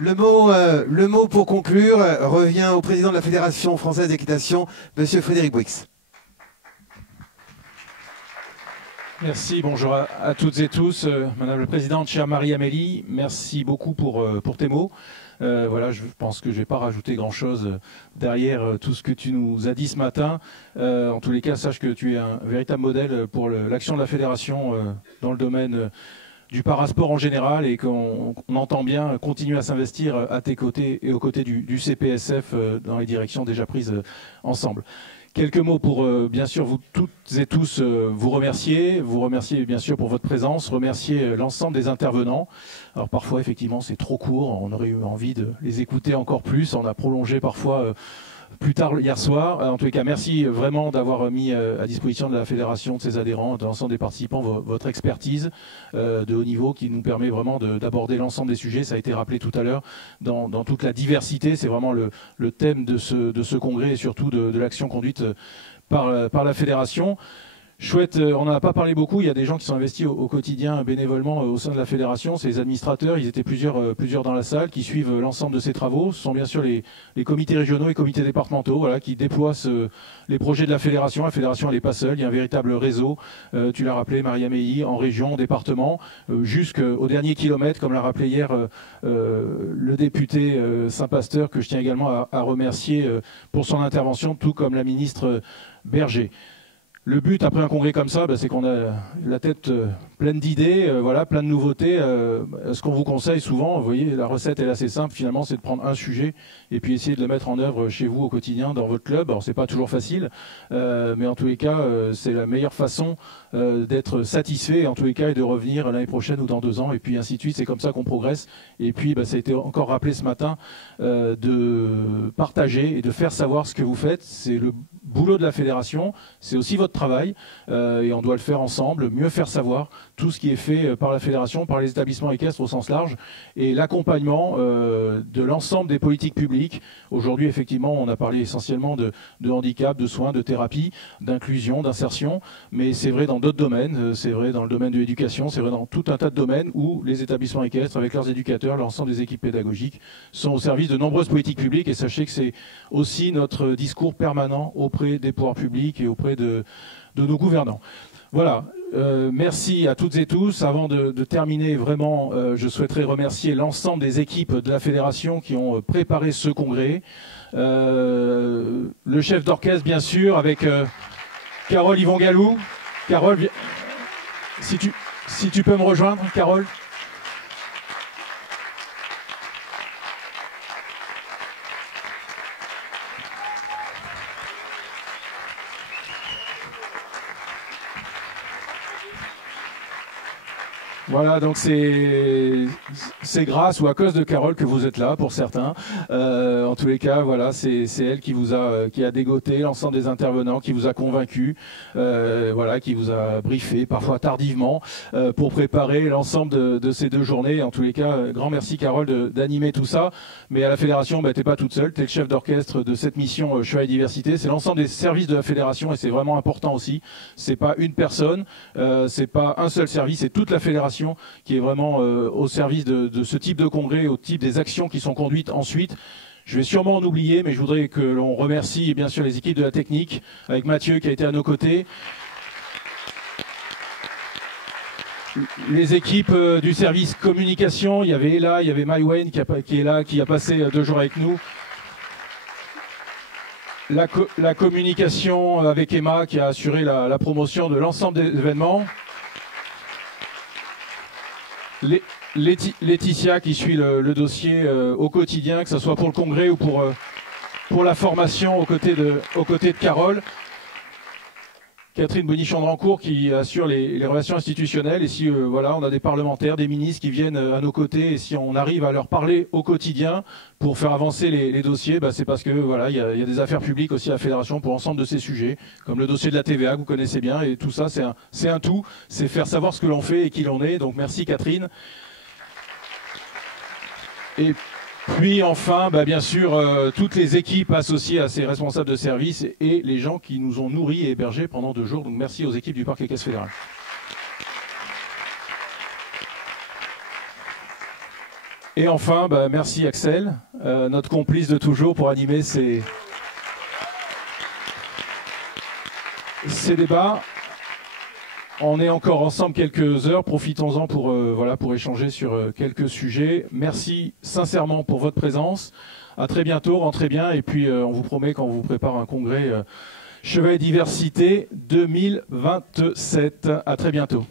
Le mot pour conclure revient au président de la Fédération française d'équitation, Monsieur Frédéric Bouix. Merci, bonjour à toutes et tous. Madame la Présidente, chère Marie-Amélie, merci beaucoup pour tes mots. Voilà, je pense que je ne vais pas rajouter grand-chose derrière tout ce que tu nous as dit ce matin. En tous les cas, sache que tu es un véritable modèle pour l'action de la Fédération dans le domaine du parasport en général et qu'on entend bien continuer à s'investir à tes côtés et aux côtés du CPSF dans les directions déjà prises ensemble. Quelques mots pour, bien sûr, vous toutes et tous vous remercier bien sûr pour votre présence, remercier l'ensemble des intervenants. Alors parfois, effectivement, c'est trop court, on aurait eu envie de les écouter encore plus, on a prolongé parfois plus tard hier soir. En tous les cas, merci vraiment d'avoir mis à disposition de la Fédération, de ses adhérents, de l'ensemble des participants, votre expertise de haut niveau qui nous permet vraiment d'aborder l'ensemble des sujets. Ça a été rappelé tout à l'heure dans toute la diversité. C'est vraiment le thème de ce congrès et surtout de l'action conduite par la Fédération. Chouette, on n'en a pas parlé beaucoup, il y a des gens qui sont investis au quotidien bénévolement au sein de la Fédération, c'est les administrateurs, ils étaient plusieurs dans la salle qui suivent l'ensemble de ces travaux. Ce sont bien sûr les comités régionaux et comités départementaux voilà, qui déploient les projets de la Fédération. La Fédération elle n'est pas seule, il y a un véritable réseau, tu l'as rappelé Marie-Amélie, en région, en département, jusqu'au dernier kilomètre, comme l'a rappelé hier le député Saint-Pasteur, que je tiens également à remercier pour son intervention, tout comme la ministre Berger. Le but, après un congrès comme ça, c'est qu'on a la tête pleine d'idées, voilà, plein de nouveautés. Ce qu'on vous conseille souvent, vous voyez, la recette est assez simple, finalement, c'est de prendre un sujet et puis essayer de le mettre en œuvre chez vous au quotidien, dans votre club. Alors, c'est pas toujours facile, mais en tous les cas, c'est la meilleure façon d'être satisfait, en tous les cas, et de revenir l'année prochaine ou dans 2 ans, et puis ainsi de suite. C'est comme ça qu'on progresse. Et puis, ça a été encore rappelé ce matin, de partager et de faire savoir ce que vous faites. C'est le boulot de la Fédération, c'est aussi votre travail et on doit le faire ensemble, mieux faire savoir tout ce qui est fait par la Fédération, par les établissements équestres au sens large et l'accompagnement de l'ensemble des politiques publiques. Aujourd'hui, effectivement, on a parlé essentiellement de handicap, de soins, de thérapie, d'inclusion, d'insertion, mais c'est vrai dans d'autres domaines, c'est vrai dans le domaine de l'éducation, c'est vrai dans tout un tas de domaines où les établissements équestres, avec leurs éducateurs, l'ensemble des équipes pédagogiques, sont au service de nombreuses politiques publiques et sachez que c'est aussi notre discours permanent auprès des pouvoirs publics et auprès de nos gouvernants. Voilà, merci à toutes et tous. Avant de terminer, vraiment, je souhaiterais remercier l'ensemble des équipes de la Fédération qui ont préparé ce congrès. Le chef d'orchestre, bien sûr, avec Carole Yvon-Galou. Carole, si tu peux me rejoindre, Carole. Voilà, donc c'est grâce ou à cause de Carole que vous êtes là, pour certains. En tous les cas, voilà, c'est elle qui a dégoté l'ensemble des intervenants, qui vous a convaincu, voilà, qui vous a briefé, parfois tardivement, pour préparer l'ensemble de ces 2 journées. En tous les cas, grand merci Carole d'animer tout ça. Mais à la Fédération, t'es pas toute seule, t'es le chef d'orchestre de cette mission Choix et Diversité. C'est l'ensemble des services de la Fédération et c'est vraiment important aussi. C'est pas une personne, c'est pas un seul service, c'est toute la Fédération qui est vraiment au service de ce type de congrès, au type des actions qui sont conduites ensuite. Je vais sûrement en oublier, mais je voudrais que l'on remercie bien sûr les équipes de la technique, avec Mathieu qui a été à nos côtés. Les équipes du service communication, il y avait Ella, il y avait Maïwen qui est là, qui a passé 2 jours avec nous. La communication avec Emma qui a assuré la promotion de l'ensemble des événements. Laetitia qui suit le dossier au quotidien, que ce soit pour le congrès ou pour la formation aux côtés de Carole. Catherine Bonichon-Drancourt qui assure les relations institutionnelles. Et si voilà, on a des parlementaires, des ministres qui viennent à nos côtés, et si on arrive à leur parler au quotidien pour faire avancer les dossiers, c'est parce que voilà, il y a des affaires publiques aussi à la Fédération pour l'ensemble de ces sujets, comme le dossier de la TVA que vous connaissez bien. Et tout ça, c'est un tout, c'est faire savoir ce que l'on fait et qui l'on est. Donc merci Catherine. Et puis enfin, bien sûr, toutes les équipes associées à ces responsables de service et les gens qui nous ont nourris et hébergés pendant 2 jours. Donc merci aux équipes du Parc équestre fédéral. Et enfin, merci Axel, notre complice de toujours pour animer ces débats. On est encore ensemble quelques heures, profitons-en pour, pour échanger sur quelques sujets. Merci sincèrement pour votre présence. À très bientôt, rentrez bien et puis on vous promet qu'on vous prépare un congrès Chevet et Diversité 2027. À très bientôt.